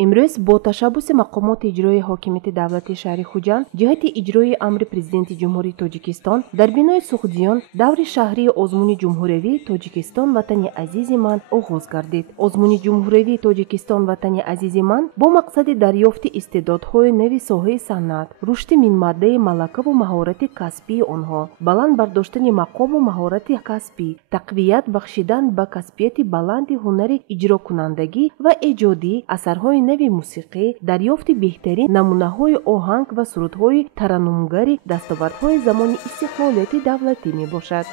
امروز با تشبث مقامات اجرایی حاکمیت دولت شهر خوجند جهت اجرای امر پرزیدنت جمهوری تاجیکستان در بینای سوخجیان دور شهری آزمون جمهوری تاجیکستان وطن عزیز من آغاز گردید. آزمون جمهوری تاجیکستان وطن عزیز من با مقصد دریافت استعدادهای نوی ساحه صنعت، رشد منماده ملکه و مهارت کسبی آنها، بلند برداشتن مقام و مهارت کسبی، تقویت بخشیدن به کسبیت بلند هنر اجرا کنندگی و ایجادی اثرهای نوی موسیقی، دریافت بهترین نمونه‌های آهنگ و سرودهای ترنمگری دستاوردهای زمان استقلالیت دولتی می باشد.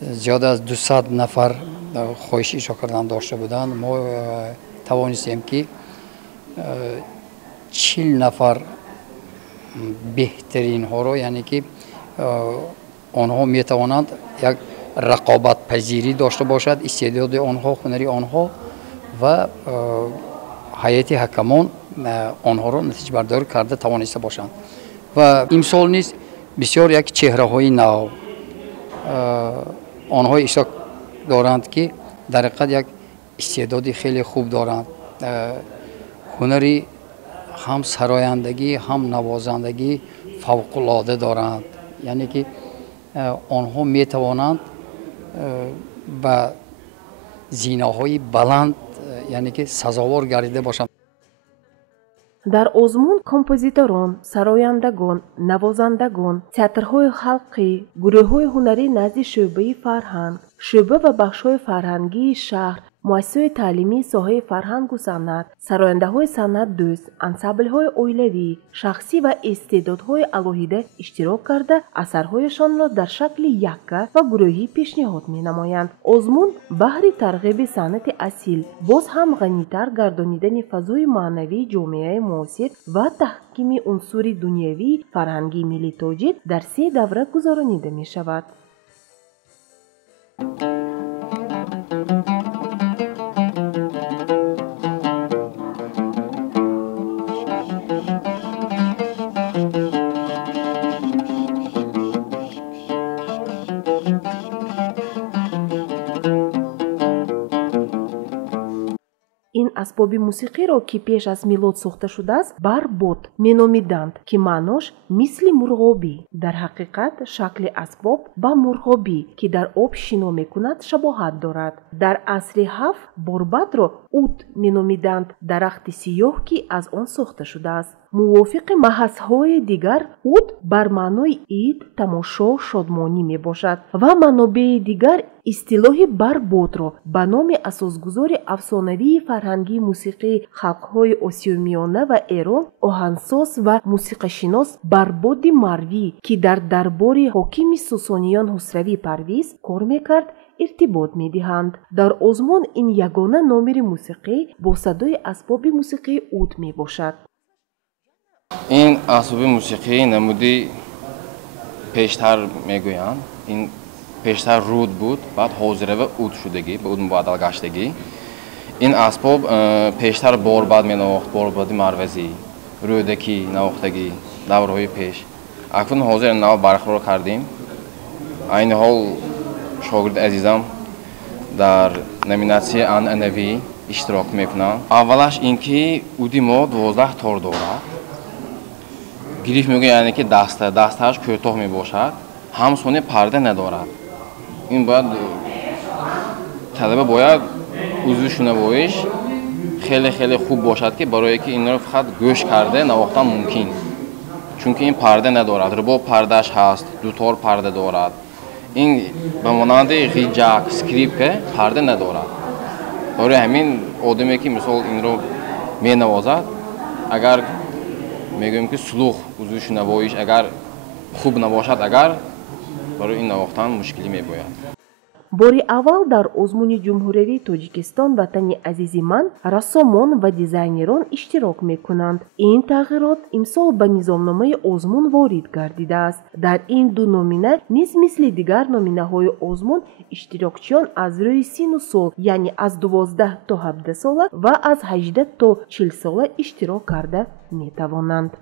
زیاد از 200 نفر خواهش اجرا کردن داشته بودند. ما توانستیم که 40 نفر بهترین ها رو، یعنی که آنها می توانند یک رقابت پذیری داشته باشد، استعداد آنها، هنری آنها و هیئت حکمان آنها را نتیجه برداری کرده توانسته باشند. و امسال نیز بسیار یک چهره های نو آنها اشتراک دارند که در حقیقت یک استعداد خیلی خوب دارند، هنری هم سرایندگی هم نوازندگی فوق العاده دارند، یعنی که آنها می توانند به زینه‌های بلند، یعنی که سزاوار گردیده باشند. در آزمون کمپوزیتوران، سرایندگان، نوازندگان، تئاترهای خلقی، گروه‌های هنری نزد شعبه فرهنگ، شعبه و بخش‌های فرهنگی شهر، مؤسسه‌های تعلیمی ساحه فرهنگ و صنعت، سراینده‌های صنعت دوست، انسامبل‌های اویلوی، شخصی و استعدادهای الهیده اشتراک کرده اثرهایشان را در شکل یکه و گروهی پیشنهاد می‌نمایند. آزمون بهر ترغیب صنعت اصیل، باز هم غنی‌تر گردانیدن فضای معنوی جامعه معاصر و تحکیم عنصر دنیوی فرهنگی ملی تاجیک در 3 دوره گذرانیده می‌شود. این اسباب موسیقی را که پیش از میلاد ساخته شده است بربط مینامیدند که معناش مثل مرغابی. در حقیقت شکل اسباب با مرغابی که در آب شنا میکند شباهت دارد. در عصر هفت بربط را اوت مینامیدند، درخت سیاه که از آن ساخته شده است. موافق محضهای دیگر اوت بر معنای عید، تماشا، شادمانی می باشد و منابع دیگر اصطلاح بربط را به نام اساسگذار افسانوی فرهنگی موسیقی خلقهای آسیای میانه و ایران، آهنگساز و موسیقی‌شناس بربط مروی که در دربار حاکم ساسانیان خسروی پرویز کار میکرد ارتباط میدهند. در آزمون این یگانه نامر موسیقی با صدای اسباب موسیقی اوت می باشد. این اسباب موسیقی نمودی پیشتر میگویند، این پیشتر رود بود، بعد حاضره و اوت شدگی، به اون بدل گشتگی. این اسباب پیشتر بربط مینواخت، بربط مروزی، رودکی نواختگی دورهای پیش. اکنون حاضر نو برقرار کردیم. این حال شاگرد عزیزم در نومیناسی عنعنوی اشتراک میکنند. اولش اینکه اودی ما 12 تار دارد. گریف میگه یعنی که دستش کوتاه میباشد، همسونه پرده ندارد. این باید طلبه باید عضو شنواییش خیلی خیلی خوب باشد که برای که این رو فقط گوش کرده نواختن ممکن، چون که این پرده ندارد. رباب پردهش هست، 2 تار پرده دارد. این به مانند غیجک اسکریپ که پرده ندارد. برای همین آدمی که مثال این رو می نوازد، اگر میگویم که سلوخ عضو شنواییش اگر خوب نباشد، اگر برای این نواختن مشکلی میباید. باری اول در آزمون جمهوری تاجیکستان وطن عزیز من رسامان و دیزاینران اشتراک میکنند. این تغییرات امسال به نظامنامه آزمون وارد گردیده است. در این 2 نامینه نیز مثل دیگر نامینه های آزمون اشتراکچیان از روی سن و سال، یعنی از 12 تا 17 ساله و از 18 تا 40 ساله اشتراک کرده میتوانند.